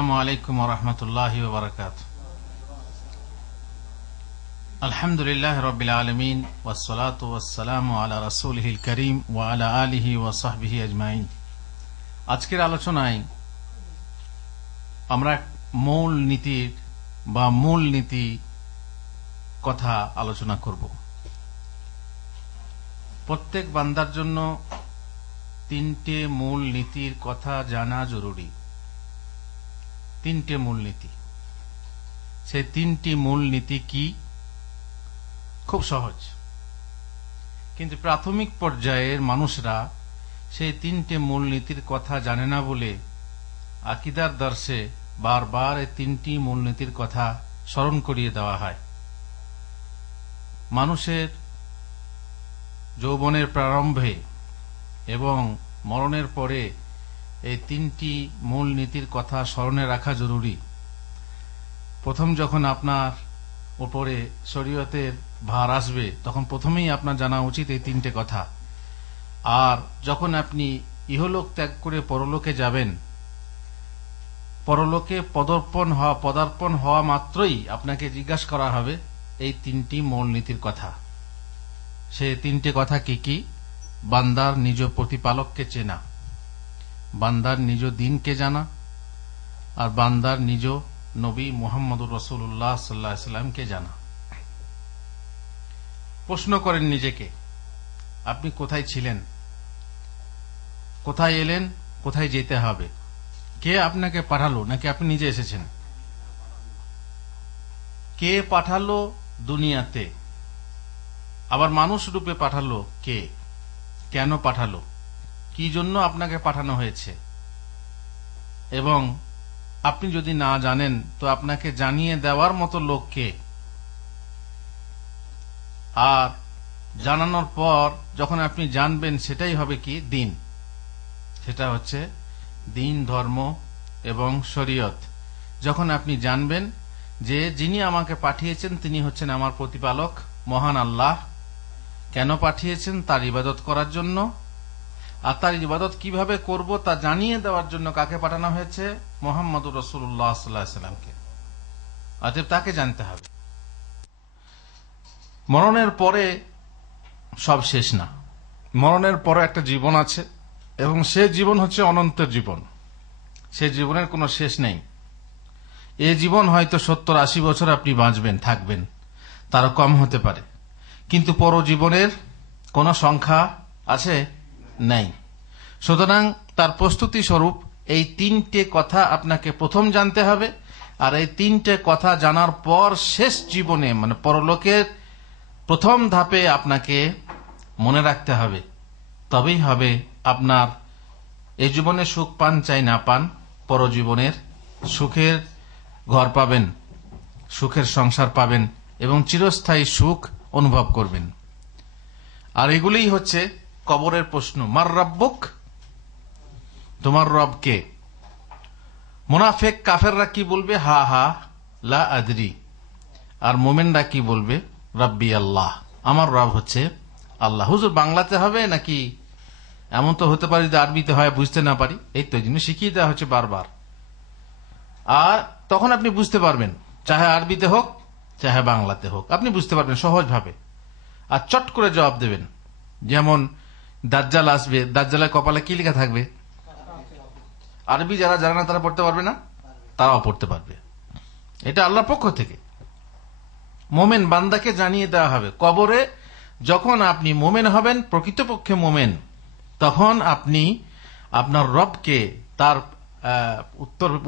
আসসালামু আলাইকুম ওয়া রাহমাতুল্লাহি ওয়া বারাকাতুহু। আলহামদুলিল্লাহি রাব্বিল আলামিন ওয়াস সালাতু ওয়াস সালামু আলা রাসূলিহিল কারীম ওয়া আলা আলিহি ওয়া সাহবিহি আজমাইন। আজকের আলোচনায় আমরা মূল নীতি কথা আলোচনা করব। প্রত্যেক বান্দার জন্য তিনটে মূল নীতির কথা জানা জরুরি। তিনটে মূলনীতি। সেই তিনটি মূলনীতি কি? খুব সহজ, কিন্তু প্রাথমিক পর্যায়ের মানুষরা সেই তিনটে মূলনীতির কথা জানে না বলে আকীদার দর্শে বারবার এই তিনটি মূলনীতির কথা স্মরণ করিয়ে দেওয়া হয়। মানুষের যৌবনের প্রারম্ভে এবং মরণের পরে এই তিনটি মূল নীতির কথা স্মরণে রাখা জরুরি। প্রথম যখন আপনার উপরে শরীয়তের ভার আসবে, তখন প্রথমেই আপনার জানা উচিত এই তিনটে কথা। আর যখন আপনি ইহলোক ত্যাগ করে পরলোকে যাবেন, পরলোকে পদার্পণ হওয়া মাত্রই আপনাকে জিজ্ঞাসা করা হবে এই তিনটি মূল নীতির কথা। সেই তিনটে কথা কি কি? বান্দার নিজ প্রতিপালককে চেনা, বান্দার নিজ দিনকে জানা, আর বান্দার নিজ নবী মুহাম্মদুর রাসূলুল্লাহ সাল্লাল্লাহু আলাইহি ওয়াসাল্লামকে জানা। প্রশ্ন করেন নিজেকে, আপনি কোথায় ছিলেন, কোথায় এলেন, কোথায় যেতে হবে? কে আপনাকে পাঠালো নাকি আপনি নিজে এসেছেন? কে পাঠালো দুনিয়াতে? আবার মানুষ রূপে পাঠালো কে? কেন পাঠালো? কি জন্য আপনাকে পাঠানো হয়েছে? এবং আপনি যদি না জানেন তো আপনাকে জানিয়ে দেওয়ার মতো লোক কে? আর জানানোর পর যখন আপনি জানবেন, সেটাই হবে কি? দিন। সেটা হচ্ছে দিন, ধর্ম এবং শরীয়ত। যখন আপনি জানবেন যে যিনি আমাকে পাঠিয়েছেন তিনি হচ্ছেন আমার প্রতিপালক মহান আল্লাহ, কেন পাঠিয়েছেন? তার ইবাদত করার জন্য। আর তার ইবাদত কিভাবে করব তা জানিয়ে দেওয়ার জন্য কাকে পাঠানো হয়েছে? মুহাম্মদুর রাসূলুল্লাহ সাল্লাল্লাহু আলাইহি ওয়াসাল্লামকে। অতএব তাকে জানতে হবে। মরণের পরে সব শেষ না। মরণের পরে একটা জীবন আছে, এবং সে জীবন হচ্ছে অনন্তের জীবন। সে জীবনের কোনো শেষ নেই। এই জীবন হয়তো 70-80 বছর আপনি বাঁচবেন, থাকবেন, তারও কম হতে পারে, কিন্তু পরজীবনের কোনো সংখ্যা আছে? নাই। সুতরাং তার প্রস্তুতি স্বরূপ এই তিনটে কথা আপনাকে প্রথম জানতে হবে। আর এই তিনটে কথা জানার পর শেষ জীবনে, মানে পরলোকের প্রথম ধাপে আপনাকে মনে রাখতে হবে। তবেই হবে আপনার এই জীবনে সুখ পান চাই না পান, পরজীবনের সুখের ঘর পাবেন, সুখের সংসার পাবেন এবং চিরস্থায়ী সুখ অনুভব করবেন। আর এগুলোই হচ্ছে কবরের প্রশ্ন। মার রাব্বুক, তোমার রব কে? মুনাফিক কাফেররা কি বলবে? হা হা লা আদরি। আর মোমেনরা কি বলবে? রাব্বি আল্লাহ, আমার রব হচ্ছে আল্লাহ। হুজুর বাংলাতে হবে নাকি? এমন তো হতে পারে যে আরবিতে হয়, বুঝতে না পারি। এই তো জিনিস শিখিয়ে দেওয়া হচ্ছে বারবার। আর তখন আপনি বুঝতে পারবেন, চাহে আরবিতে হোক চাহে বাংলাতে হোক, আপনি বুঝতে পারবেন সহজভাবে। আর চট করে জবাব দেবেন। যেমন দাজ্জাল আসবে, দাজ্জালের কপালে কি লেখা থাকবে? আরবি যারা জানে না তারা পড়তে পারবে না, তারাও পড়তে পারবে। এটা আল্লাহর পক্ষ থেকে মোমেন বান্দাকে জানিয়ে দেওয়া হবে। কবরে যখন আপনি মোমেন হবেন, প্রকৃতপক্ষে মোমেন, তখন আপনি আপনার রবকে, তার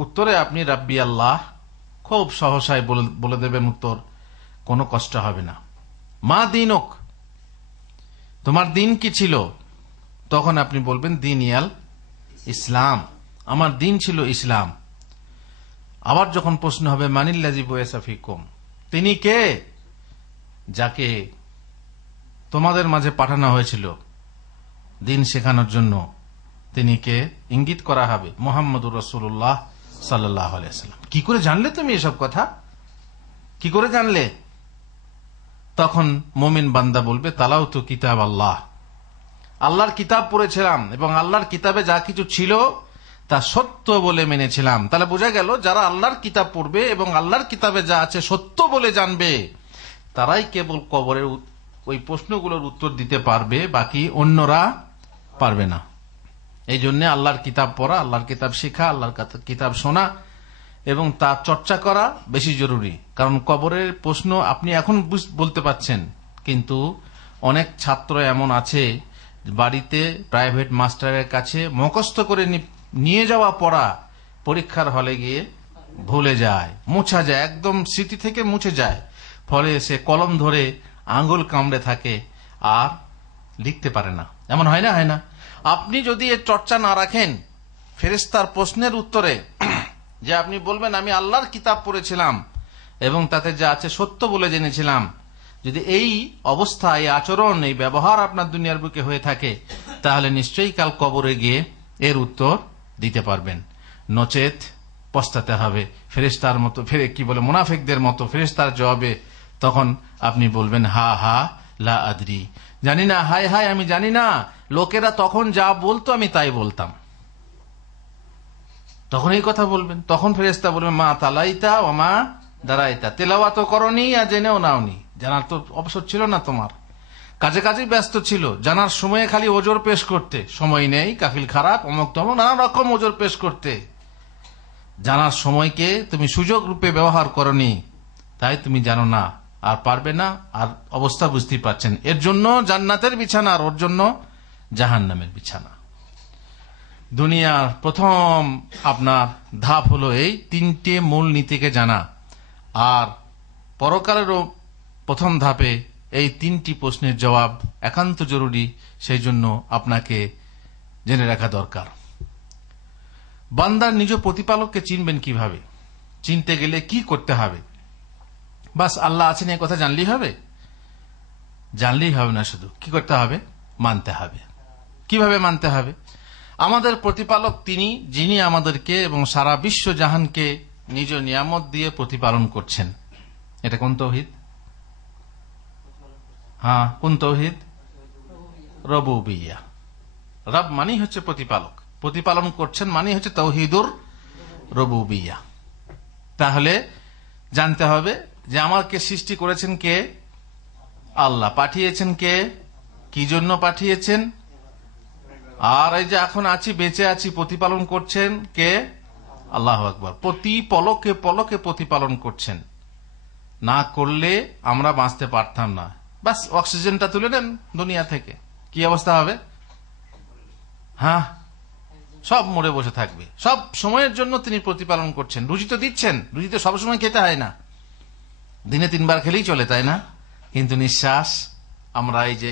উত্তরে আপনি রাব্বি আল্লাহ খুব সহসায় বলে দেবেন উত্তর, কোনো কষ্ট হবে না। মা দিনক, তোমার দিন কি ছিল? তখন আপনি বলবেন দিন ইয়াল ইসলাম, আমার দিন ছিল ইসলাম। আবার যখন প্রশ্ন হবে মানিল্লাযী বুইসা ফীকুম, তিনি কে? যাকে তোমাদের মাঝে পাঠানো হয়েছিল দিন শেখানোর জন্য, তিনি কে? ইঙ্গিত করা হবে মুহাম্মদুর রাসূলুল্লাহ সাল্লাল্লাহু আলাইহি ওয়াসাল্লাম। কি করে জানলে তুমি এসব কথা? কি করে জানলে? তখন মুমিন বান্দা বলবে তালাওতু কিতাব আল্লাহ, আল্লাহর কিতাব পড়েছিলাম এবং আল্লাহর কিতাবে যা কিছু ছিল তা সত্য বলে মেনেছিলাম। তাহলে বোঝা গেল যারা আল্লাহর কিতাব পড়বে এবং আল্লাহর কিতাবে যা আছে সত্য বলে জানবে, তারাই কেবল কবরের ওই প্রশ্নগুলোর উত্তর দিতে পারবে, বাকি অন্যরা পারবে না। এই জন্য আল্লাহর কিতাব পড়া, আল্লাহর কিতাব শেখা, আল্লাহর কিতাব শোনা এবং তার চর্চা করা বেশি জরুরি। কারণ কবরের প্রশ্ন আপনি এখন বলতে পাচ্ছেন, কিন্তু অনেক ছাত্র এমন আছে বাড়িতে প্রাইভেট মাস্টারের কাছে মুখস্থ করে নিয়ে যাওয়া পড়া পরীক্ষার হলে গিয়ে ভুলে যায়, মুছা যায়, একদম স্মৃতি থেকে মুছে যায়। ফলে সে কলম ধরে আঙ্গুল কামড়ে থাকে আর লিখতে পারে না। এমন হয় না? হয় না? আপনি যদি এর চর্চা না রাখেন, ফেরেশতার প্রশ্নের উত্তরে যে আপনি বলবেন আমি আল্লাহর কিতাব পড়েছিলাম এবং তাতে যা আছে সত্য বলে জেনেছিলাম, যদি এই অবস্থা, এই আচরণ, এই ব্যবহার আপনার দুনিয়ার বুকে হয়ে থাকে, তাহলে নিশ্চয়ই কাল কবরে গিয়ে এর উত্তর দিতে পারবেন। নচেত পস্তাতে হবে ফেরেশতার মতো, মুনাফিকদের মতো ফেরেশতার জবাবে তখন আপনি বলবেন হা হা লা আদরি, জানি না, হায় হায় আমি জানি না। লোকেরা তখন যা বলতো আমি তাই বলতাম। তখন এই কথা বলবেন, তখন ফেরেশতা বলবেন মা তালাইতা ও মা দাঁড়াইতা, তেলাওয়াত করনি আর জেনেও নাওনি। জানার তো অবসর ছিল না, তোমার কাজে কাজে ব্যস্ত ছিল, জানার সময়ে খালি ওজোর পেশ করতে, সময় নেই, কাফিল খারাপ, অমুক তমক নানা রকম ওজোর পেশ করতে। জানার সময়কে তুমি সুযোগ রূপে ব্যবহার করনি, তাই তুমি জানো না আর পারবে না। আর অবস্থা বুঝতেই পারছেন, এর জন্য জান্নাতের বিছানা আর ওর জন্য জাহান্নামের বিছানা। দুনিয়ার প্রথম আপনার ধাপ হলো এই তিনটে মূল নীতিকে জানা, আর পরকালেরও প্রথম ধাপে এই তিনটি প্রশ্নের জবাব একান্ত জরুরি। সেই জন্য আপনাকে জেনে রাখা দরকার। বান্দার নিজ প্রতিপালককে চিনবেন কিভাবে? চিনতে গেলে কি করতে হবে? বাস আল্লাহ আছেন এই কথা জানলেই হবে? জানলেই হবে না, শুধু কি করতে হবে? মানতে হবে। কিভাবে মানতে হবে? আমাদের প্রতিপালক তিনি, যিনি আমাদেরকে এবং সারা বিশ্ব জাহানকে নিজ নিয়ামত দিয়ে প্রতিপালন করছেন। এটা কোন তৌহিদ? হ্যাঁ, কোন তৌহিদ? রুবুবিয়্যাহ। রব মানেই হচ্ছে প্রতিপালক, প্রতিপালন করছেন মানেই হচ্ছে তাওহীদুর রুবুবিয়্যাহ। তাহলে জানতে হবে যে আমাকে সৃষ্টি করেছেন কে? আল্লাহ। পাঠিয়েছেন কে? কি জন্য পাঠিয়েছেন? আর এই যে এখন আছি, বেঁচে আছি, প্রতিপালন করছেন কে? আল্লাহু আকবার। প্রতি পলকে পলকে প্রতিপালন করছেন। না করলে আমরা বাঁচতে পারতাম না। বাস অক্সিজেনটা তুলে নেন দুনিয়া থেকে, কি অবস্থা হবে? হ্যাঁ, সব মরে বসে থাকবে। সব সময়ের জন্য তিনি প্রতিপালন করছেন। রুজি তো দিচ্ছেন, রুজি তো সবসময় খেতে হয় না, দিনে 3 বার খেলেই চলে, তাই না? কিন্তু নিঃশ্বাস আমরা এই যে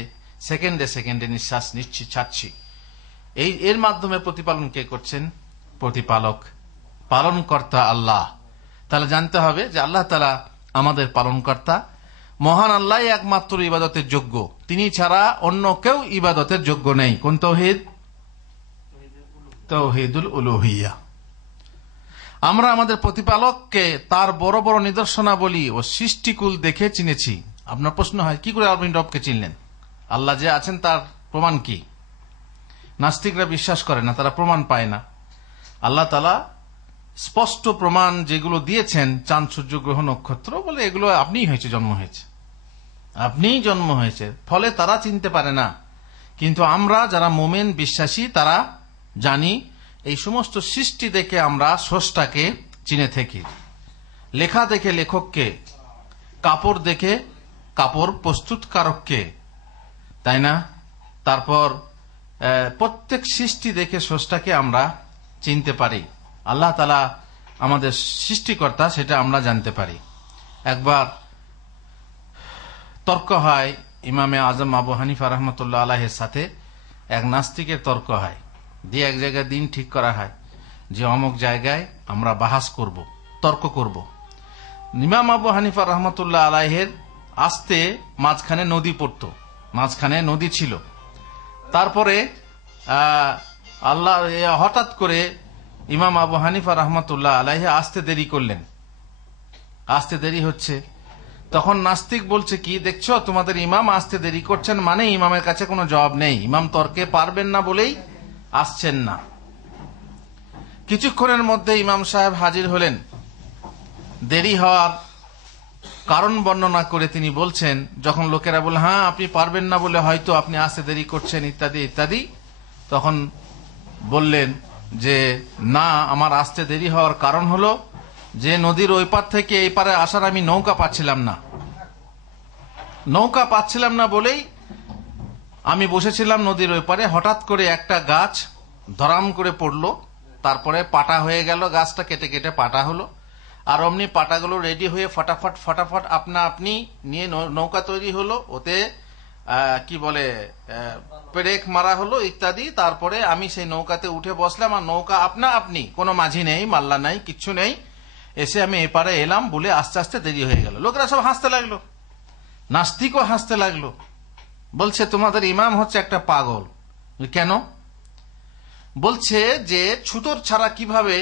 সেকেন্ডে সেকেন্ডে নিঃশ্বাস নিচ্ছি, ছাড়ছি, এর মাধ্যমে প্রতিপালন কে করছেন? প্রতিপালক, পালনকর্তা আল্লাহ। তাহলে জানতে হবে যে আল্লাহ তাআলা আমাদের পালনকর্তা। মহান আল্লাহ একমাত্র ইবাদতের যোগ্য, তিনি ছাড়া অন্য কেউ ইবাদতের যোগ্য নেই। কোন তৌহিদ? তাওহীদুল উলুহিয়্যাহ। আমরা আমাদের প্রতিপালককে তার বড় বড় নিদর্শনাবলী ও সৃষ্টিকুল দেখে চিনেছি। আপনার প্রশ্ন হয় কি করে আপনি রবকে চিনলেন? আল্লাহ যে আছেন তার প্রমাণ কি? নাস্তিকরা বিশ্বাস করে না, তারা প্রমাণ পায় না। আল্লাহ তাআলা স্পষ্ট প্রমাণ যেগুলো দিয়েছেন, চাঁদ সূর্য গ্রহ নক্ষত্র, বলে এগুলো আপনিই হয়েছে, জন্ম হয়েছে, আপনিই জন্ম হয়েছে, ফলে তারা চিনতে পারে না। কিন্তু আমরা যারা মুমিন বিশ্বাসী তারা জানি এই সমস্ত সৃষ্টি দেখে আমরা স্রষ্টাকে চিনে থাকি। লেখা দেখে লেখককে, কাপড় দেখে কাপড় প্রস্তুতকারককে, তাই না? তারপর প্রত্যেক সৃষ্টি দেখে স্রষ্টাকে আমরা চিনতে পারি। আল্লাহ তাআলা আমাদের সৃষ্টিকর্তা, সেটা আমরা জানতে পারি। একবার তর্ক হয় ইমামে আজম আবু হানিফা রাহমাতুল্লাহ আলাইহির সাথে, এক নাস্তিকের তর্ক হয়, দিয়ে এক জায়গায় দিন ঠিক করা হয় যে অমুক জায়গায় আমরা বাহাস করব, তর্ক করব। ইমাম আবু হানিফা রাহমাতুল্লাহ আলাইহির আসতে মাঝখানে নদী পড়তো, মাঝখানে নদী ছিল। তারপরে আল্লাহ হঠাৎ করে ইমাম আবু হানিফা রাহমাতুল্লাহ আলাইহি আসতে দেরি করলেন, আসতে দেরি হচ্ছে। তখন নাস্তিক বলছে কি দেখছো, তোমাদের ইমাম আসতে দেরি করছেন মানে ইমামের কাছে কোনো জবাব নেই, ইমাম তর্কে পারবেন না বলেই আসছেন না। কিছুক্ষণের মধ্যে ইমাম সাহেব হাজির হলেন। দেরি হওয়ার কারণ বর্ণনা করে তিনি বলছেন, যখন লোকেরা বলে হ্যাঁ আপনি পারবেন না বলে হয়তো আপনি আসতে দেরি করছেন ইত্যাদি ইত্যাদি, তখন বললেন যে না, আমার আসতে দেরি হওয়ার কারণ হলো যে নদীর ওই পার থেকে এই পারে আসার আমি নৌকা পাচ্ছিলাম না বলেই আমি বসেছিলাম নদীর ওই পারে। হঠাৎ করে একটা গাছ ধরাম করে পড়লো, তারপরে পাটা হয়ে গেল, গাছটা কেটে কেটে পাটা হলো, আর অমনি পাটাগুলো রেডি হয়ে ফটাফট আপনা আপনি নিয়ে নৌকা তৈরি হলো, ওতে কি বলে পেরেক মারা হলো ইত্যাদি। তারপরে আমি সেই নৌকাতে উঠে বসলাম, আর নৌকা আপনা আপনি, কোনো মাঝি নেই, মাল্লা নাই, কিচ্ছু নেই, এসে আমি এপারে এলাম বলে আস্তে আস্তে দেরি হয়ে গেল। লোকেরা সব হাসতে লাগলো, নাস্তিকও হাসতে লাগলো, বলছে তোমাদের ইমাম হচ্ছে একটা পাগল। কেন? বলছে যে ছুতোর ছাড়া কিভাবে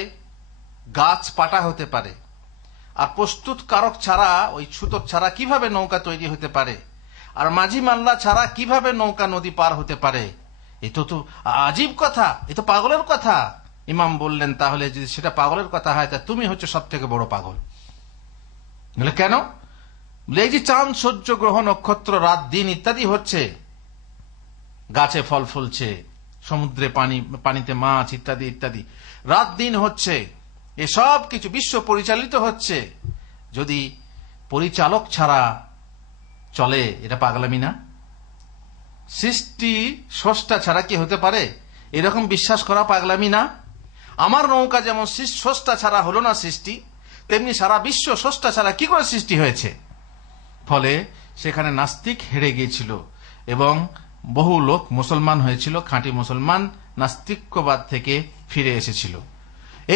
গাছ পাটা হতে পারে, আর প্রস্তুত কারক ছাড়া ওই ছুতোর ছাড়া কিভাবে নৌকা তৈরি হতে পারে, আর মাঝি মাল্লা ছাড়া কিভাবে নৌকা নদী পার হতে পারে? এ তো আজীব কথা, এ তো পাগলের কথা। ইমাম বললেন তাহলে যদি সেটা পাগলের কথা হয় তা তুমি হচ্ছে সব থেকে বড় পাগল। বলে কেন? এই যে চাঁদ সূর্য গ্রহ নক্ষত্র রাত দিন ইত্যাদি হচ্ছে, গাছে ফল ফলছে, সমুদ্রে পানিতে মাছ ইত্যাদি ইত্যাদি, রাত দিন হচ্ছে, এসব কিছু বিশ্ব পরিচালিত হচ্ছে, যদি পরিচালক ছাড়া চলে এটা পাগলামি না? সৃষ্টি স্রষ্টা ছাড়া কি হতে পারে? এরকম বিশ্বাস করা পাগলামি না? আমার নৌকা যেমন স্রষ্টা ছাড়া হলো না সৃষ্টি, তেমনি সারা বিশ্ব স্রষ্টা ছাড়া কি করে সৃষ্টি হয়েছে? ফলে সেখানে নাস্তিক হেরে গিয়েছিল এবং বহু লোক মুসলমান হয়েছিল, খাঁটি মুসলমান, নাস্তিক্যবাদ থেকে ফিরে এসেছিল।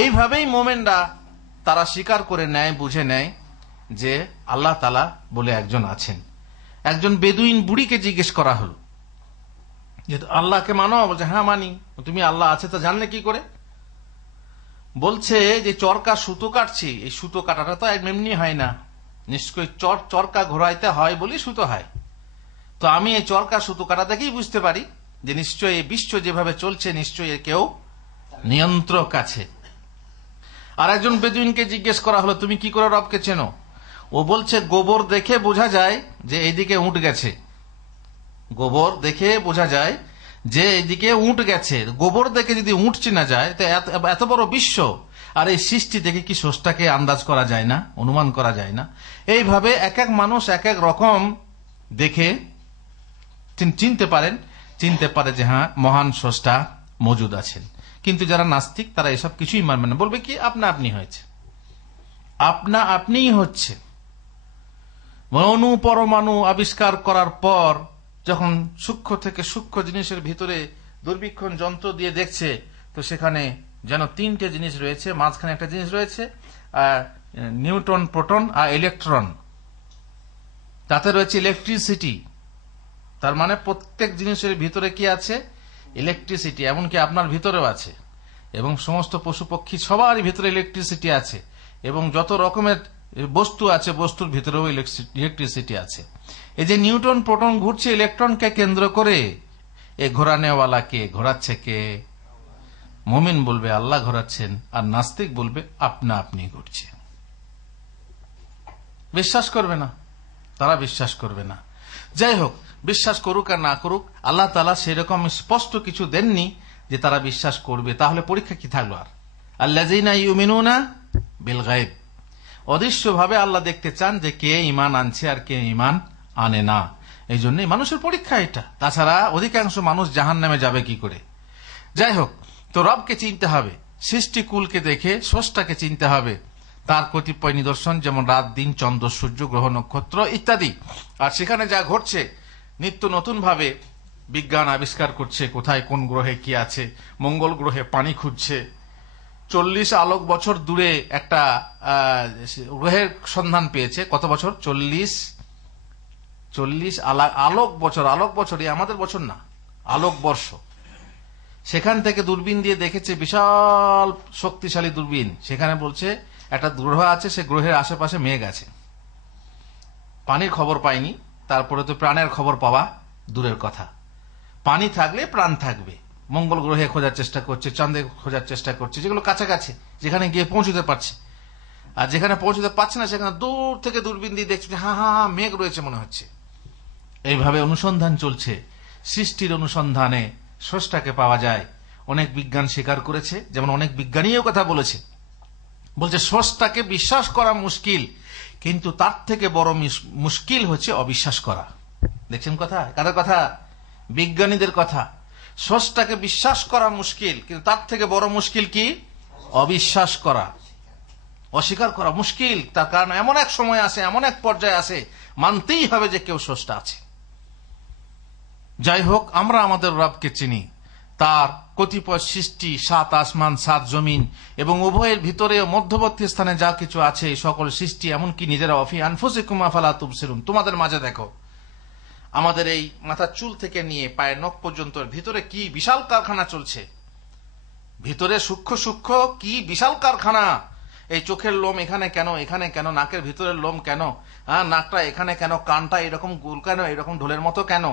এইভাবেই মোমেনরা তারা স্বীকার করে নেয়, বুঝে নেয় যে আল্লাহ তাআলা বলে একজন আছেন। একজন বেদুইন বুড়িকে জিজ্ঞেস করা হলো যে আল্লাহকে মানো? বলছে হ্যাঁ মানি। তুমি আল্লাহ আছে তা জানলে কি করে? বলছে যে চরকা সুতো কাটছি, এই সুতো কাটাটা তো এমনি হয় না, নিশ্চয়ই চরকা ঘোরাইতে হয় বলে সুতো হয়। তো আমি এই চরকা সুতো কাটা দেখেই বুঝতে পারি যে নিশ্চয়ই এই বিশ্ব যেভাবে চলছে নিশ্চয়ই কেউ নিয়ন্ত্রক আছে। আর একজন বেদুইনকে জিজ্ঞেস করা হলো তুমি কি করে রবকে চেনো? ও বলছে গোবর দেখে বোঝা যায় যে এইদিকে উঠ গেছে, গোবর দেখে বোঝা যায় যে এইদিকে উঠ গেছে। গোবর দেখে যদি উঠ চেনা যায় তো এত বড় বিশ্ব আর এই সৃষ্টি দেখে কি স্রষ্টাকে আন্দাজ করা যায় না, অনুমান করা যায় না? এইভাবে এক এক মানুষ এক এক রকম দেখে চিনতে পারে যে হ্যাঁ মহান স্রষ্টা মজুদ আছেন। কিন্তু যারা নাস্তিক তারা এসব কিছুই মানবে না, বলবে কি আপনা আপনি হয়েছে, আপনা আপনিই হচ্ছে। অণু পরমাণু আবিষ্কার করার পর যখন সূক্ষ্ম থেকে সূক্ষ্ম জিনিসের ভিতরে দূরবীক্ষণ যন্ত্র দিয়ে দেখছে তো সেখানে যেন তিনটে জিনিস রয়েছে, মাঝখানে একটা জিনিস রয়েছে নিউট্রন, প্রোটন আর ইলেকট্রন, তাতে রয়েছে ইলেকট্রিসিটি। তার মানে প্রত্যেক জিনিসের ভিতরে কি আছে? ইলেকট্রিসিটি। এমনকি আপনার ভিতরেও আছে, এবং সমস্ত পশু পক্ষী সবারই ভিতরে ইলেকট্রিসিটি আছে, এবং যত রকমের বস্তু আছে বস্তুর ভিতরেও ইলেকট্রিসিটি আছে। এই যে নিউট্রন প্রোটন ঘুরছে ইলেকট্রনকে কেন্দ্র করে, এ ঘোরানেওয়ালা কে? ঘোরাচ্ছে কে? মুমিন বলবে আল্লাহ ঘোরাচ্ছেন, আর নাস্তিক বলবে আপনা আপনি ঘুরছে। বিশ্বাস করবে না, তারা বিশ্বাস করবে না। যাই হোক, বিশ্বাস করুক আর না করুক, আল্লাহ তাআলা সেরকম স্পষ্ট কিছু দেননি যে তারা বিশ্বাস করবে। তাহলে পরীক্ষা কি থাকলো আর? আল্লাযীনা ইউমিনুনা বিল গায়ব, অদৃশ্যভাবে আল্লাহ দেখতে চান যে কে ঈমান আনছে আর কে ঈমান আনে না। এই জন্যই মানুষের পরীক্ষা এটা। তাছাড়া অধিকাংশ মানুষ জাহান্নামে যাবে কি করে? যাই হোক, তো রবকে চিনতে হবে, সৃষ্টিকুলকে দেখে স্রষ্টাকে চিনতে হবে, তার কতিপয় নিদর্শন যেমন রাত দিন, চন্দ্র সূর্য গ্রহ নক্ষত্র ইত্যাদি। আর সেখানে যা ঘটছে, নিত্য নতুন ভাবে বিজ্ঞান আবিষ্কার করছে কোথায় কোন গ্রহে কি আছে। মঙ্গল গ্রহে পানি খুঁজছে, 40 আলোক বছর দূরে একটা গ্রহের সন্ধান পেয়েছে। কত বছর? 40 আলোক বছর। আলোক বছর আমাদের বছর না, আলোক বর্ষ। সেখান থেকে দূরবীন দিয়ে দেখেছে, বিশাল শক্তিশালী দূরবীন। সেখানে বলছে একটা গ্রহ আছে, সে গ্রহের আশেপাশে মেঘ আছে। পানির খবর পায়নি, তারপরে তো প্রাণের খবর পাওয়া দূরের কথা। পানি থাকলে প্রাণ থাকবে, মঙ্গল গ্রহে খোঁজার চেষ্টা করছে, চাঁদে খোঁজার চেষ্টা করছে, যেগুলো কাছাকাছি, যেখানে গিয়ে পৌঁছতে পারছে। আর যেখানে পৌঁছতে পারছে না সেখানে দূর থেকে দূরবীন দিয়ে দেখছে, হ্যাঁ হ্যাঁ হ্যাঁ মেঘ রয়েছে মনে হচ্ছে। এইভাবে অনুসন্ধান চলছে। সৃষ্টির অনুসন্ধানে স্রষ্টাকে পাওয়া যায়। অনেক বিজ্ঞান স্বীকার করেছে, যেমন অনেক বিজ্ঞানীও কথা বলেছে, বলছে স্রষ্টাকে বিশ্বাস করা মুশকিল, কিন্তু তার থেকে বড় মুশকিল হচ্ছে অবিশ্বাস করা। দেখছেন কথা, কাদের কথা? বিজ্ঞানীদের কথা। স্রষ্টাকে বিশ্বাস করা মুশকিল, কিন্তু তার থেকে বড় মুশকিল কি? অবিশ্বাস করা, অস্বীকার করা মুশকিল। তার কারণ এমন এক সময় আসে, এমন এক পর্যায়ে আসে, মানতেই হবে যে কেউ স্রষ্টা আছে। যাই হোক, আমরা আমাদের রবকে চিনি। তার কতিপয় সৃষ্টি, 7 আসমান 7 জমিন এবং উভয়ের ভিতরে মধ্যবর্তী স্থানে যা কিছু আছে, সকল সৃষ্টি, এমনকি নিজেরা অফি আনফুসিকুম আফালা তুবসিরুন, তোমাদের মাঝে দেখো। আমাদের এই মাথার চুল থেকে নিয়ে পায়ের নখ পর্যন্ত ভিতরে কি বিশাল কারখানা চলছে। ভিতরে সূক্ষ্ম সূক্ষ্ম কি বিশাল কারখানা। এই চোখের লোম এখানে কেন, এখানে কেন, নাকের ভিতরের লোম কেন, নাকটা এখানে কেন, কানটা এরকম গোল কেন, এরকম ঢোলের মতো কেন,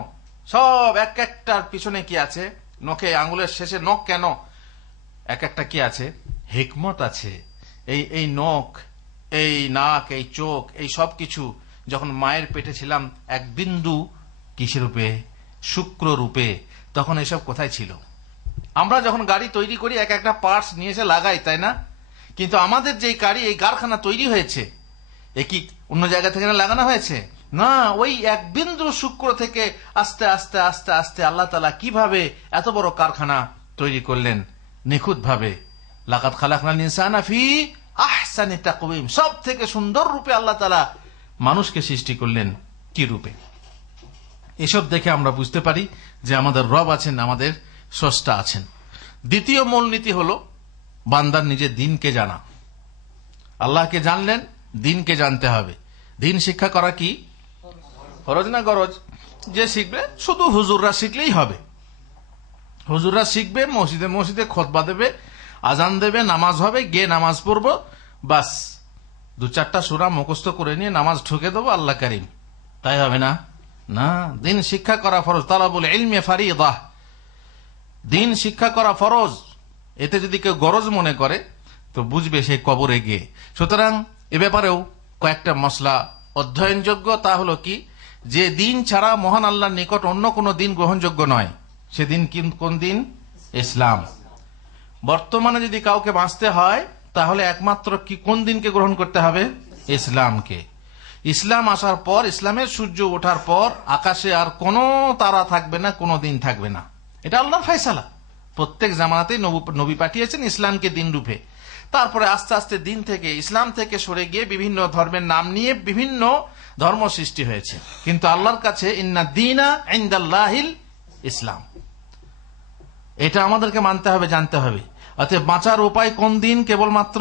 সব এক একটার পিছনে কি আছে, নখে আঙ্গুলের শেষে নখ কেন, এক একটা কি আছে, হিকমত আছে। এই নখ, এই নাক, এই চোখ, এই সব কিছু যখন মায়ের পেটে ছিলাম এক বিন্দু কিসের রূপে, শুক্র রূপে, তখন এসব কোথায় ছিল? আমরা যখন গাড়ি তৈরি করি এক একটা পার্টস নিয়ে এসে লাগাই, তাই না? কিন্তু আমাদের যে গাড়ি, এই কারখানা তৈরি হয়েছে, এ কি অন্য জায়গা থেকে লাগানো হয়েছে? না, ওই এক বিন্দু শুক্র থেকে আস্তে আস্তে আস্তে আস্তে আল্লাহ তাআলা কিভাবে এত বড় কারখানা তৈরি করলেন নিখুঁত ভাবে। লাকাদ খালাকনাল ইনসানা ফি আহসানি তাকওয়িম, সব থেকে সুন্দর রূপে আল্লাহ তাআলা মানুষকে সৃষ্টি করলেন। কি রূপে? এসব দেখে আমরা বুঝতে পারি যে আমাদের রব আছেন, আমাদের স্রষ্টা আছেন। দ্বিতীয় মূলনীতি হলো বান্দার নিজের দিনকে জানা। আল্লাহকে জানলেন, দিনকে জানতে হবে। দিন শিক্ষা করা কি ফরজ না গরজ? যে শিখবে শুধু হুজুররা শিখলেই হবে। হুজুররা শিখবে, মসজিদে মসজিদে খুতবা দেবে, আজান দেবে, নামাজ হবে, গিয়ে নামাজ পড়ব, বাস 2-4টা সূরা মুখস্থ করে নিয়ে নামাজ ঢুকে দেবো, আল্লাহ কারীম। তাই হবে না। না, দিন শিক্ষা করা ফরজ। তালাবুল ইলমি ফারিদাহ, দিন শিক্ষা করা ফরজ। এতে যদি কেউ গরজ মনে করে তো বুঝবে সে কবরে গিয়ে। সুতরাং এ ব্যাপারেও কয়েকটা মসলা অধ্যয়নযোগ্য। তা হলো কি, যে দিন ছাড়া মহান আল্লাহর নিকট অন্য কোনো দিন গ্রহণযোগ্য নয়। সেদিন কোন দিন? ইসলাম। বর্তমানে যদি কাউকে বাঁচতে হয় তাহলে একমাত্র কি কোন দিনকে গ্রহণ করতে হবে? ইসলামকে। ইসলাম আসার পর, ইসলামের সূর্য ওঠার পর আকাশে আর কোনো তারা থাকবে না, কোনো দিন থাকবে না। এটা আল্লাহর ফয়সালা। প্রত্যেক জামানাতেই নবী পাঠিয়েছেন ইসলামকে দিন রূপে। তারপরে আস্তে আস্তে দিন থেকে, ইসলাম থেকে সরে গিয়ে বিভিন্ন ধর্মের নাম নিয়ে বিভিন্ন ধর্ম সৃষ্টি হয়েছে। কিন্তু আল্লাহর কাছে ইন্না দীনা ইনদাল্লাহিল ইসলাম, এটা আমাদেরকে মানতে হবে, জানতে হবে। অতএব বাঁচার উপায় কোন দিন? কেবলমাত্র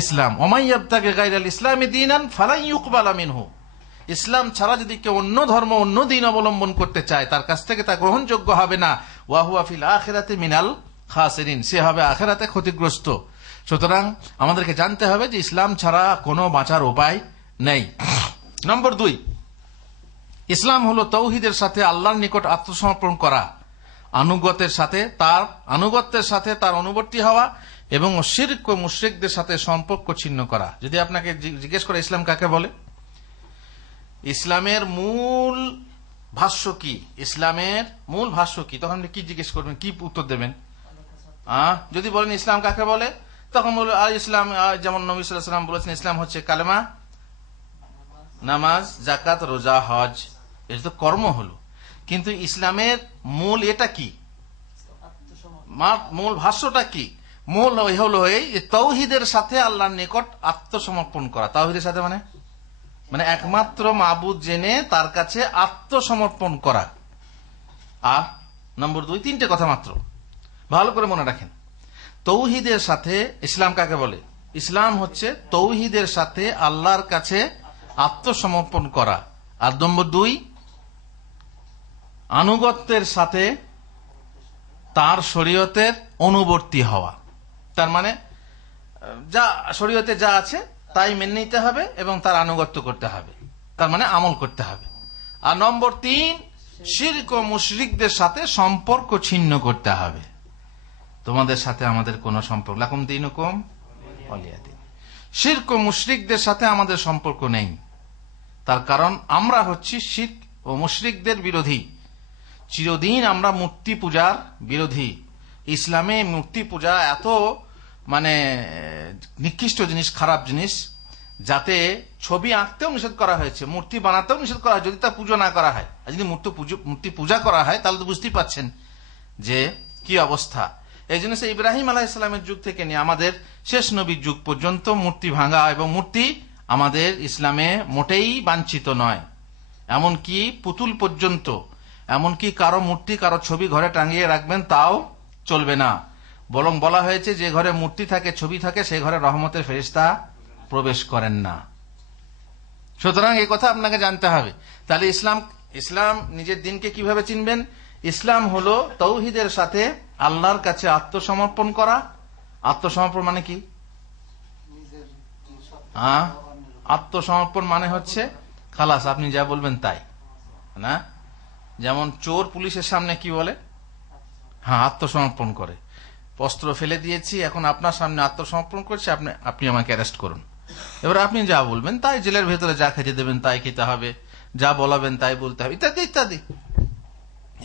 ইসলাম। ওমাই ইয়াবতাগি গায়রাল ইসলামি দীনান ফালান ইউকবালা মিনহু, ইসলাম ছাড়া যদি কেউ অন্য ধর্ম, অন্য দিন অবলম্বন করতে চায়, তার কাছ থেকে তা গ্রহণযোগ্য হবে না। ওয়া হুয়া ফিল আখিরাতি মিনাল খাসিরিন, সে হবে আখিরাতে ক্ষতিগ্রস্ত। সুতরাং আমাদেরকে জানতে হবে যে ইসলাম ছাড়া কোনো বাঁচার উপায় নেই। নম্বর 2, ইসলাম হলো তৌহিদের সাথে আল্লাহর নিকট আত্মসমর্পণ করা, আনুগত্যের সাথে তার অনুবর্তী হওয়া এবং শিরক ও মুশরিকদের সাথে সম্পর্ক ছিন্ন করা। যদি আপনাকে জিজ্ঞেস করে ইসলাম কাকে বলে, ইসলামের মূল ভাষ্য কি, ইসলামের মূল ভাষ্য কি, তখন আপনি কি জিজ্ঞেস করবেন, কি উত্তর দেবেন? যদি বলেন ইসলাম কাকে বলে, তখন বলবে ইসলাম, যেমন নবী সাল্লাল্লাহু আলাইহি ওয়াসাল্লাম বলেছেন, ইসলাম হচ্ছে কালেমা, নামাজ, যাকাত, রোজা, হজ। এটা তো কর্ম হলো। কিন্তু ইসলামের মূল এটা কি, মূল ভাষ্যটা কি? মূল হলো এই তৌহিদের সাথে আল্লাহর নিকট আত্মসমর্পণ করা। তাওহীদের সাথে মানে একমাত্র মাবুদ জেনে তার কাছে আত্মসমর্পণ করা। আর নম্বর 2, 3টে কথা মাত্র, ভালো করে মনে রাখেন। তৌহিদের সাথে ইসলাম কাকে বলে? ইসলাম হচ্ছে তৌহিদের সাথে আল্লাহর কাছে আত্মসমর্পণ করা। আর নম্বর 2, আনুগত্যের সাথে তার শরীয়তের অনুবর্তী হওয়া। তার মানে যা শরীয়তে যা আছে তাই মেনে নিতে হবে এবং তার আনুগত্য করতে হবে, তার মানে আমল করতে হবে। আর নম্বর 3, শিরক ও মুশরিকদের সাথে সম্পর্ক ছিন্ন করতে হবে। তোমাদের সাথে আমাদের কোনো সম্পর্ক, লাকুম দীনুকুম ওয়ালিয়া দীন। শিরক ও মুশরিকদের সাথে আমাদের সম্পর্ক নেই, তার কারণ আমরা হচ্ছি শিরক ও মুশরিকদের বিরোধী। চিরদিন আমরা মূর্তি পূজার বিরোধী। ইসলামে মূর্তি পূজা এত নিকৃষ্ট জিনিস, খারাপ জিনিস, যাতে ছবি আঁকতেও নিষেধ করা হয়েছে, মূর্তি বানাতেও নিষেধ করা হয় যদি তা পুজো না করা হয়। আর যদি মূর্তি পূজা করা হয় তাহলে তো বুঝতেই পাচ্ছেন যে কি অবস্থা। এই জন্য ইব্রাহিম আলাইহিস সালামের যুগ থেকে নিয়ে আমাদের শেষ নবীর যুগ পর্যন্ত মূর্তি ভাঙা এবং মূর্তি আমাদের ইসলামে মোটেই বাঞ্ছিত নয়। এমনকি পুতুল পর্যন্ত, এমনকি কারো মূর্তি, কারো ছবি ঘরে টাঙিয়ে রাখবেন তাও চলবে না। বরং বলা হয়েছে যে ঘরে মূর্তি থাকে, ছবি থাকে, সেই ঘরে রহমতের ফেরেশতা প্রবেশ করেন না। সুতরাং এই কথা আপনাকে জানতে হবে। তাহলে ইসলাম নিজের দিনকে কিভাবে চিনবেন? ইসলাম হলো তাওহীদের সাথে আল্লাহর কাছে আত্মসমর্পণ করা। আত্মসমর্পণ মানে কি? আত্মসমর্পণ মানে হচ্ছে খালাস, আপনি যা বলবেন তাই না। যেমন চোর পুলিশের সামনে কি বলে? হ্যাঁ, আত্মসমর্পণ করে। অস্ত্র ফেলে দিয়েছি, এখন আপনার সামনে আত্মসমর্পণ করছি, আপনি আমাকে অ্যারেস্ট করুন। এবার আপনি যা বলবেন তাই, জেলের ভেতরে যা খেতে দেবেন তাই খেতে হবে, যা বলাবেন তাই বলতে হবে, ইত্যাদি ইত্যাদি।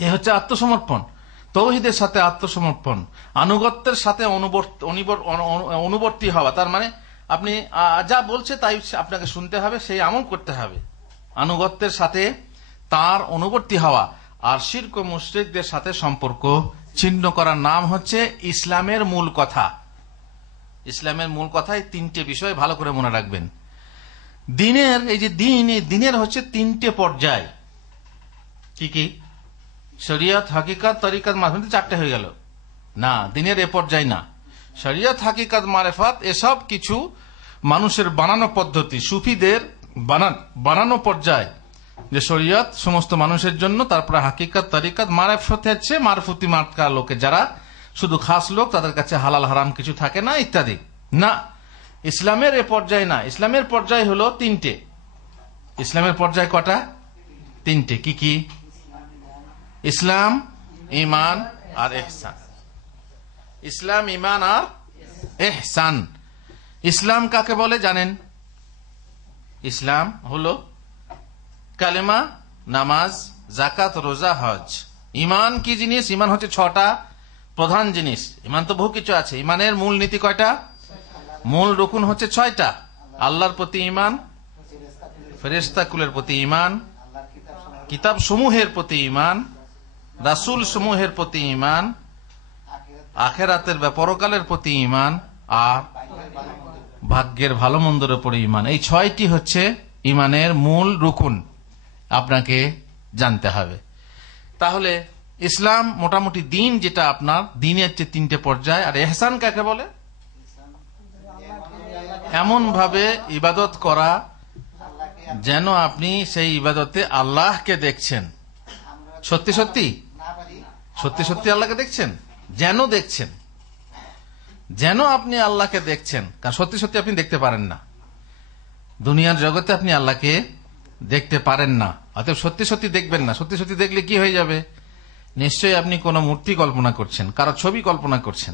এ হচ্ছে আত্মসমর্পণ। তাওহীদের সাথে আত্মসমর্পণ, আনুগত্যের সাথে অনুবর্তী হওয়া। তার মানে আপনি যা বলছে তাই আপনাকে শুনতে হবে, সেই আমল করতে হবে। আনুগত্যের সাথে তার অনুবর্তী হওয়া। আর শিরক ও মুশরিকদের সাথে সম্পর্ক ছিন্ন করার নাম হচ্ছে ইসলামের মূল কথা। ইসলামের মূল কথা এই তিনটে বিষয় ভালো করে মনে রাখবেন। দিনের এই যে দিন, এই দিনের হচ্ছে তিনটে পর্যায়। কি কি? শরিয়ত, হাকিকত, তরিকত, মারফত, চারটে হয়ে গেল না। দিনের এ পর্যায় না। শরিয়ত, হাকিকত, মারেফাত এসব কিছু মানুষের বানানো পদ্ধতি, সুফিদের বানানো পর্যায়। যে শরিয়ত সমস্ত মানুষের জন্য, তারপরে হাকিকত, তরিকত, মারেফত হচ্ছে মারফতি মার্কা লোকে, যারা শুধু খাস লোক, তাদের কাছে হালাল হারাম কিছু থাকে না ইত্যাদি। না, ইসলামের এ পর্যায়ে না। ইসলামের পর্যায় হলো তিনটে। ইসলামের পর্যায় কটা? তিনটে। কি কি? ইসলাম, ঈমান আর ইহসান। ইসলাম, ঈমান আর ইহসান। ইসলাম কাকে বলে জানেন? ইসলাম হলো কালেমা, নামাজ, যাকাত, রোজা, হজ। ঈমান কি জিনিস? ঈমান হচ্ছে 6টা প্রধান জিনিস। ঈমান তো বহু কিছু আছে। ঈমানের মূল নীতি কয়টা? মূল রুকুন হচ্ছে 6টা। আল্লাহর প্রতি ঈমান, ফেরেশতা কুলের প্রতি ঈমান, কিতাব সমূহের প্রতি ঈমান, রাসূল সমূহের প্রতি ঈমান, আখিরাতের বা পরকালের প্রতি ঈমান, আর ভাগ্যের ভালো মন্দের উপরে ঈমান। এই 6টি হচ্ছে ঈমানের মূল রুকুন, আপনাকে জানতে হবে। তাহলে ইসলাম মোটামুটি দিন, যেটা আপনার দিনের যে তিনটে পর্যায়। আর ইহসান কাকে বলে? এমন ভাবে ইবাদত করা যেন আপনি সেই ইবাদতে আল্লাহকে দেখছেন। সত্যি সত্যি সত্যি সত্যি আল্লাহকে দেখছেন, যেন দেখছেন, যেন আপনি আল্লাহকে দেখছেন। কারণ সত্যি সত্যি আপনি দেখতে পারেন না, দুনিয়ার জগতে আপনি আল্লাহকে দেখতে পারেন না। অতএব সত্যি সত্যি দেখবেন না। সত্যি সত্যি দেখলে কি হয়ে যাবে? নিশ্চয়ই আপনি কোনো মূর্তি কল্পনা করছেন, কারো ছবি কল্পনা করছেন।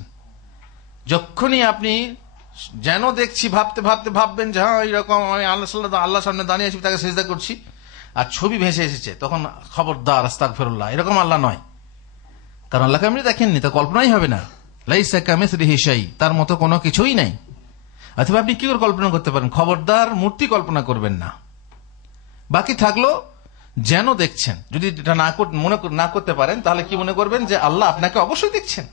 যখনই আপনি যেন দেখছি ভাবতে ভাবতে ভাববেন যে হ্যাঁ এরকম আমি আল্লাহর সামনে দাঁড়িয়ে আছি, তাকে সিজদা করছি, আর ছবি ভেসে এসেছে, তখন খবরদার, আস্তাগফিরুল্লাহ, এরকম আল্লাহ নয়। কারণ আল্লাহকে আপনি দেখেননি, তা কল্পনাই হবে না। লাইসা কামিসলিহি শাই, তার মতো কোনো কিছুই নাই। অথবা আপনি কি করে কল্পনা করতে পারেন? খবরদার মূর্তি কল্পনা করবেন না। বাকি থাকলো যেন দেখছেন। যদি এটা মনে না করতে পারেন, তাহলে কি মনে করবেন? যে আল্লাহ আপনাকে অবশ্যই দেখছেন,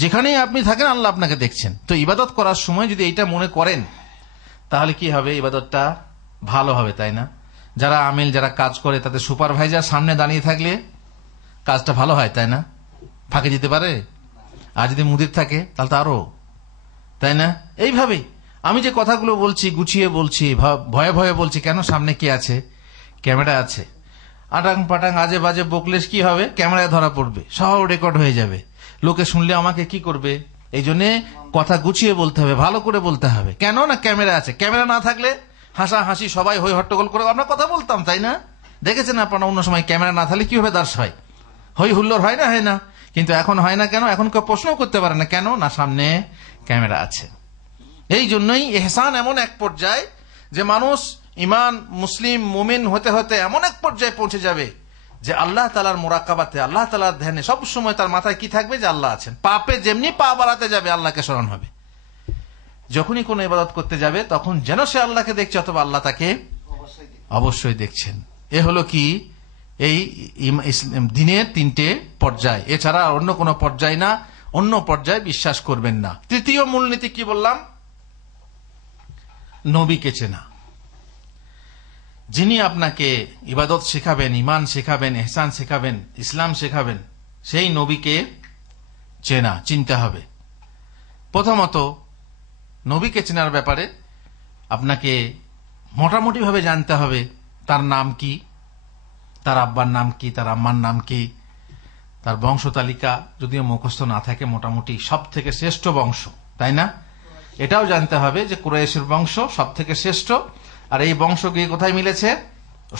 যেখানেই আপনি থাকেন আল্লাহ আপনাকে দেখছেন। তো ইবাদত করার সময় যদি এইটা মনে করেন, তাহলে কি হবে? ইবাদতটা ভালো হবে, তাই না? যারা আমিল, যারা কাজ করে, তাদের সুপারভাইজার সামনে দাঁড়িয়ে থাকলে কাজটা ভালো হয়, তাই না? ফাঁকে যেতে পারে। আর যদি মুদির থাকে তাহলে তো আরো, তাই না? এইভাবেই আমি যে কথাগুলো বলছি, গুছিয়ে বলছি, ভয়ে ভয়ে বলছি। কেন? সামনে কি আছে? ক্যামেরা আছে। আটাং পাটাং আজে বাজে বকলে কি হবে? ক্যামেরায় ধরা পড়বে, সব রেকর্ড হয়ে যাবে। লোকে শুনলে আমাকে কি করবে? এই জন্যে কথা গুছিয়ে বলতে হবে, ভালো করে বলতে হবে। কেন না ক্যামেরা আছে। ক্যামেরা না থাকলে হাসাহাসি, সবাই হই হট্টগোল করে আমরা কথা বলতাম, তাই না? দেখেছেন আপনারা অন্য সময় ক্যামেরা না থাকলে কিভাবে দাস হয়, হই হুল্লোড় হয় না, হয় না? কিন্তু এখন হয় না কেন? এখন কেউ প্রশ্ন করতে পারে না কেন? না, সামনে ক্যামেরা আছে। এই জন্যই ইহসান এমন এক পর্যায়ে যে মানুষ ইমান মুসলিম মুমিন হতে হতে এমন এক পর্যায়ে পৌঁছে যাবে যে আল্লাহ তাআলার মুরাকাবাতে, আল্লাহ তাআলার ধ্যানে সব সময় তার মাথায় কি থাকবে? যে আল্লাহ আছেন। পাপে যেমনি পা বাড়াতে যাবে আল্লাহকে স্মরণ হবে। যখনই কোনো ইবাদত করতে যাবে তখন যেন সে আল্লাহকে দেখছে অথবা আল্লাহ তাকে অবশ্যই দেখছেন। এ হলো কি এই দিনের 3টে পর্যায়, এছাড়া অন্য কোনো পর্যায় না, অন্য পর্যায়ে বিশ্বাস করবেন না। তৃতীয় মূলনীতি কি বললাম? নবীকে চেনা। যিনি আপনাকে ইবাদত শেখাবেন, ইমান শেখাবেন, ইহসান শেখাবেন, ইসলাম শেখাবেন, সেই নবীকে চেনা, চিনতে হবে। প্রথমত নবীকে চেনার ব্যাপারে আপনাকে মোটামুটি ভাবে জানতে হবে তার নাম কি, তার আব্বার নাম কি, তার আম্মার নাম কি, তার বংশ তালিকা যদিও মুখস্থ না থাকে, মোটামুটি সব থেকে শ্রেষ্ঠ বংশ, তাই না? এটাও জানতে হবে যে কুরাইশের বংশ সব থেকে শ্রেষ্ঠ। আর এই বংশ গিয়ে কোথায় মিলেছে?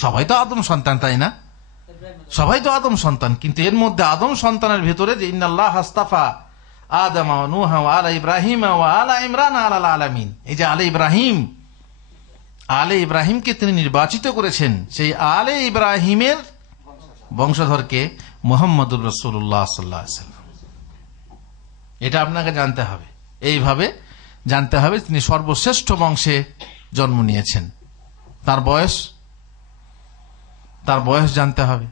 সবাই তো আদম সন্তান, তাই না? সবাই তো আদম সন্তান, কিন্তু এর মধ্যে আদম সন্তানের ভিতরে যে ইন্নাল্লাহ হাস্তাফা আদম ওয়া নূহ ওয়া আলা ইব্রাহিম ওয়া আলা ইমরান আলাল আলামিন, এই যে আলে ইব্রাহিমকে তিনি নির্বাচিত করেছেন, সেই আলে ইব্রাহিমের বংশধরকে মুহাম্মদুর রাসূলুল্লাহ সাল্লাল্লাহু আলাইহি ওয়াসাল্লাম। এটা আপনাকে জানতে হবে। এইভাবে জানতে হবে তিনি সর্বশ্রেষ্ঠ বংশে জন্ম নিয়েছেন। তার বয়স জানতে হবে।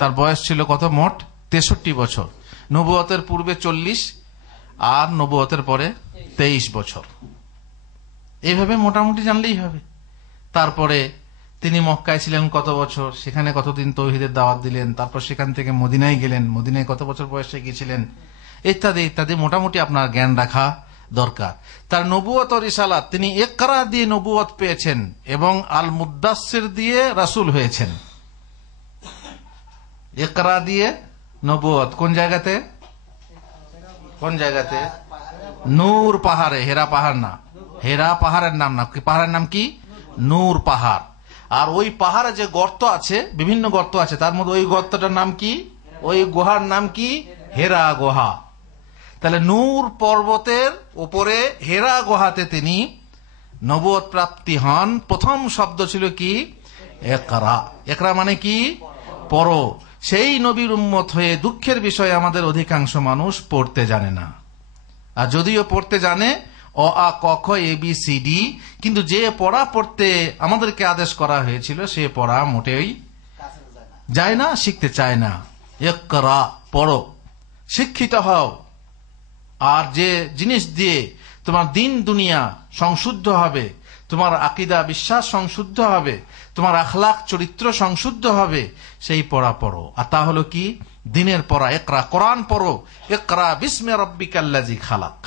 তার বয়স ছিল কত? মোট 63 বছর। নবুয়তের পূর্বে 40 আর নবুয়তের পরে 23 বছর। এইভাবে মোটামুটি জানলেই হবে। তারপরে তিনি মক্কায় ছিলেন কত বছর, সেখানে কতদিন তৌহিদের দাওয়াত দিলেন, তারপর সেখান থেকে মদিনায় গেলেন, মদিনায় কত বছর বয়সে গিয়েছিলেন, ইত্যাদি ইত্যাদি মোটামুটি আপনার জ্ঞান রাখা দরকার। তার নবুয়ত ও রিসালাত, তিনি ইকরা দিয়ে নবুয়ত পেয়েছেন এবং আল মুদ্দাসসির দিয়ে রাসূল হয়েছেন। ইকরা দিয়ে নবুয়ত কোন জায়গাতে? নূর পাহাড়ে, হেরা পাহাড় না, হেরা পাহাড়ের নাম না, পাহাড়ের নাম কি? নূর পাহাড়। আর ওই পাহাড়ে যে গর্ত আছে, বিভিন্ন গর্ত আছে, তার মধ্যে ওই গর্তটার নাম কি? ওই গুহার নাম কি? হেরা গুহা। তাহলে নূর পর্বতের উপরে হেরা গুহাতে তিনি নবুয়ত প্রাপ্তি হন। প্রথম শব্দ ছিল কি? ইকরা। ইকরা মানে কি? পড়ো। সেই নবীর উম্মত হয়ে দুঃখের বিষয় আমাদের অধিকাংশ মানুষ পড়তে জানে না। আর যদিও পড়তে জানে অ আ ক খ এ বি সি ডি, কিন্তু যে পড়া পড়তে আমাদেরকে আদেশ করা হয়েছিল সে পড়া মোটেই যায় না, শিখতে চায় না। ইকরা, পড়ো, শিক্ষিত হও। আর যে জিনিস দিয়ে তোমার দিন দুনিয়া সংশুদ্ধ হবে, তোমার আকীদা বিশ্বাস সংশুদ্ধ হবে, তোমার আখলাক চরিত্র সংশুদ্ধ হবে, সেই পড়া পড়ো। আর তা হলো কি? দিনের পড়া। ইকরা, কোরআন পড়ো। ইকরা বিসমি রাব্বিকাল্লাযী খালাক।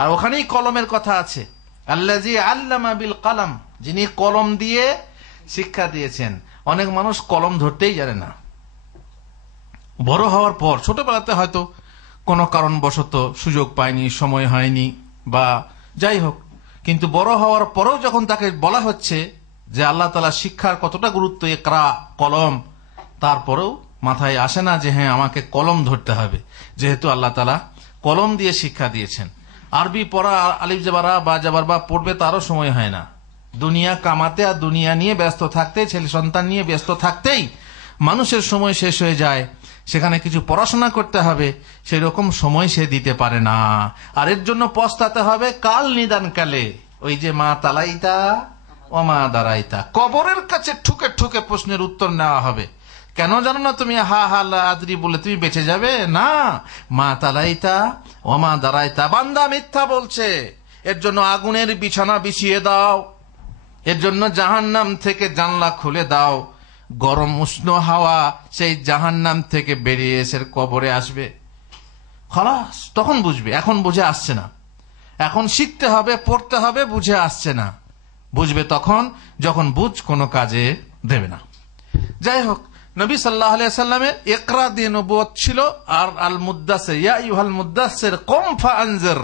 আর ওখানেই কলমের কথা আছে। আল্লাযী আল্লামা বিল কলম, যিনি কলম দিয়ে শিক্ষা দিয়েছেন। অনেক মানুষ কলম ধরতেই জানে না। বড় হওয়ার পর, ছোটবেলাতে হয়তো কোনো কারণবশত সুযোগ পায়নি, সময় হয়নি বা যাই হোক, কিন্তু বড় হওয়ার পরেও যখন তাকে বলা হচ্ছে যে আল্লাহ তাআলা শিক্ষার কতটা গুরুত্ব, ইকরা, কলম, তারপরেও মাথায় আসে না যে হ্যাঁ আমাকে কলম ধরতে হবে, যেহেতু আল্লাহ তাআলা কলম দিয়ে শিক্ষা দিয়েছেন। আরবি পড়া, আলিফ জাবারা বা জাবার বা পড়বে তারও সময় হয় না। দুনিয়া কামাতে আর দুনিয়া নিয়ে ব্যস্ত থাকতে, ছেলে সন্তান নিয়ে ব্যস্ত থাকতেই মানুষের সময় শেষ হয়ে যায়। সেখানে কিছু পড়াশোনা করতে হবে, সেই রকম সময় সে দিতে পারে না। আর এর জন্য পস্তাতে হবে কাল নিদান কালে। ওই যে মা তালাইতা ও মা দাঁড়াইতা, কবরের কাছে ঠুকে ঠুকে প্রশ্নের উত্তর নেওয়া হবে। কেন জানো না তুমি? হা হা লা আদরি বলে তুমি বেঁচে যাবে না। মা তালাইতা ও মা দাঁড়াইতা, বান্দা মিথ্যা বলছে, এর জন্য আগুনের বিছানা বিছিয়ে দাও, এর জন্য জাহান্নাম থেকে জানলা খুলে দাও। গরম উষ্ণ হাওয়া সেই জাহান্নাম থেকে বেরিয়ে এসে কবরে আসবে। খালাস, তখন বুঝবে। এখন বুঝে আসছে না। এখন শিখতে হবে, পড়তে হবে, বুঝে আসছে না। বুঝবে তখন যখন বুঝ কোনো কাজে দেবে না। যাই হোক, নবী সাল্লাল্লাহু আলাইহি সাল্লামের ইকরা দিয়ে নবুয়ত ছিল। আর আল মুদ্দাসির, ইয়া আইয়ুহাল মুদ্দাসির কুম ফাআনজির।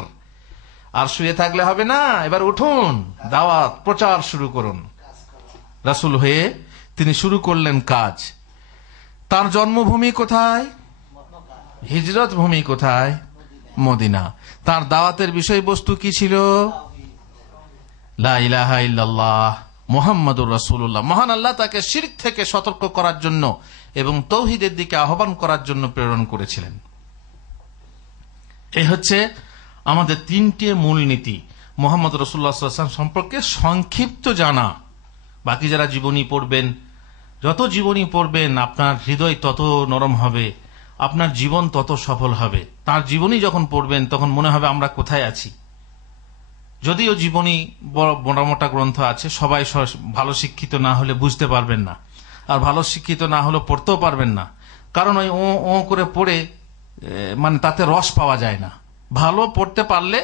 আর শুয়ে থাকলে হবে না, এবার উঠুন, দাওয়াত প্রচার শুরু করুন। রাসূল হয়ে তিনি শুরু করলেন কাজ। তার জন্মভূমি কোথায়? হিজরত ভূমি কোথায়? মদিনা। তার দাওয়াতের বিষয়বস্তু কি ছিল? লা ইলাহা ইল্লাল্লাহ মুহাম্মাদুর রাসূলুল্লাহ। মহান আল্লাহ তাকে শিরক থেকে সতর্ক করার জন্য এবং তৌহিদের দিকে আহ্বান করার জন্য প্রেরণ করেছিলেন। এই হচ্ছে আমাদের তিনটে মূলনীতি মুহাম্মদ রাসূলুল্লাহ সাল্লাল্লাহু আলাইহি ওয়াসাল্লাম সম্পর্কে সংক্ষিপ্ত জানা। বাকি যারা জীবনী পড়বেন, যত জীবনী পড়বেন আপনার হৃদয় তত নরম হবে, আপনার জীবন তত সফল হবে। তার জীবনী যখন পড়বেন তখন মনে হবে আমরা কোথায় আছি। যদিও জীবনী বড় মোটা গ্রন্থ আছে, সবাই ভালো শিক্ষিত না হলে বুঝতে পারবেন না, আর ভালো শিক্ষিত না হলে পড়তেও পারবেন না। কারণ ওই ও করে পড়ে মানে তাতে রস পাওয়া যায় না। ভালো পড়তে পারলে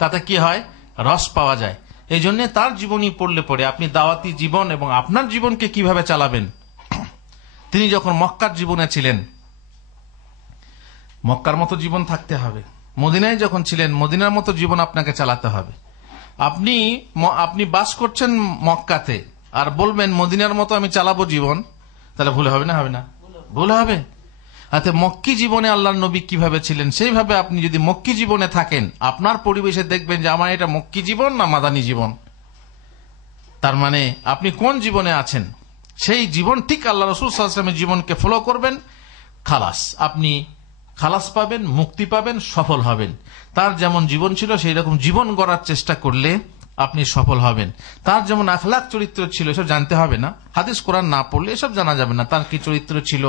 তাতে কি হয়? রস পাওয়া যায়। এই জন্য তার জীবনী পড়লে পড়ে আপনি দাওয়াতি জীবন এবং আপনার জীবনকে কিভাবে চালাবেন। তিনি যখন মক্কার জীবনে ছিলেন, মক্কার মতো জীবন থাকতে হবে। মদিনায় যখন ছিলেন, মদিনার মতো জীবন আপনাকে চালাতে হবে। আপনি বাস করছেন মক্কাতে আর বলবেন মদিনার মতো আমি চালাবো জীবন, তাহলে ভুল হবে না? হবে না? ভুল হবে। আচ্ছা, মক্কি জীবনে আল্লাহর নবী কিভাবে ছিলেন সেইভাবে আপনি যদি মক্কি জীবনে থাকেন, আপনার পরিবেশে দেখবেন যে আমার এটা মক্কি জীবন না মাদানী জীবন। তার মানে আপনি কোন জীবনে আছেন, সেই জীবন ঠিক আল্লাহ রাসূল সাল্লাল্লাহু আলাইহি ওয়াসাল্লামের জীবনকে ফলো করবেন, খালাস, আপনি খালাস পাবেন, মুক্তি পাবেন, সফল হবেন। তার যেমন জীবন ছিল সেই রকম জীবন গড়ার চেষ্টা করলে আপনি সফল হবেন। তার যেমন আখলাক চরিত্র ছিল এসব জানতে হবে না, হাদিস কোরআন না পড়লে এসব জানা যাবে না। তার কি চরিত্র ছিল,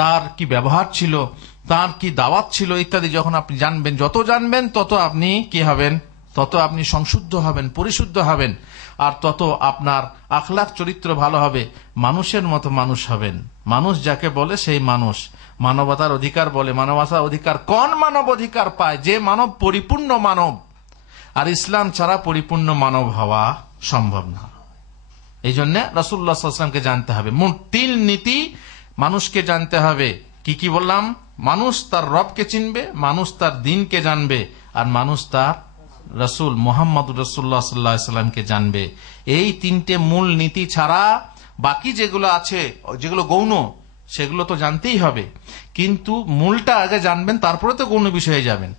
তার কি ব্যবহার ছিল, তার কি দাওয়াত ছিল ইত্যাদি যখন আপনি জানবেন, যত জানবেন তত আপনি কি হবেন? তত আপনি সংশুদ্ধ হবেন, পরিশুদ্ধ হবেন, আর তত আপনার আখলাক চরিত্র ভালো হবে, মানুষের মতো মানুষ হবেন। মানুষ যাকে বলে সেই মানুষ। মানবতার অধিকার বলে, মানবতার অধিকার কোন মানব অধিকার পায়? যে মানব পরিপূর্ণ মানব। আর ইসলাম ছাড়া পরিপূর্ণ মানব হওয়া সম্ভব না। এই জন্য রাসূলুল্লাহ সাল্লাল্লাহু আলাইহি ওয়াসাল্লামকে জানতে হবে। মোট তিন নীতি মানুষকে জানতে হবে। কি কি বললাম? মানুষ তার রবকে চিনবে, মানুষ তার দ্বীনকে জানবে, আর মানুষ তার রাসূল মুহাম্মদুর রাসূলুল্লাহ সাল্লাল্লাহু আলাইহি ওয়াসাল্লামকে জানবে। এই তিনটে মূল নীতি ছাড়া বাকি যেগুলো আছে, যেগুলো গৌণ, সেগুলো তো জানতেই হবে, কিন্তু মূলটা আগে জানবেন, তারপরে তো গৌণ বিষয়ে যাবেন।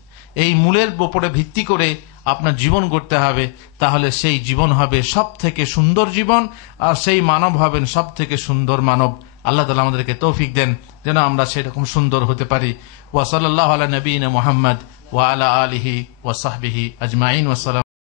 এই মূলের উপরে ভিত্তি করে আপনার জীবন গড়তে হবে, তাহলে সেই জীবন হবে সব থেকে সুন্দর জীবন, আর সেই মানব হবেন সব থেকে সুন্দর মানব। আল্লাহ তাআলা আমাদেরকে তৌফিক দেন যেন আমরা সেরকম সুন্দর হতে পারি। ওয়া সাল্লাল্লাহু আলা নবিয়িনা মুহাম্মদ ওয়া আলা আলিহি ওয়া সাহবিহি আজমাইন। ওয়া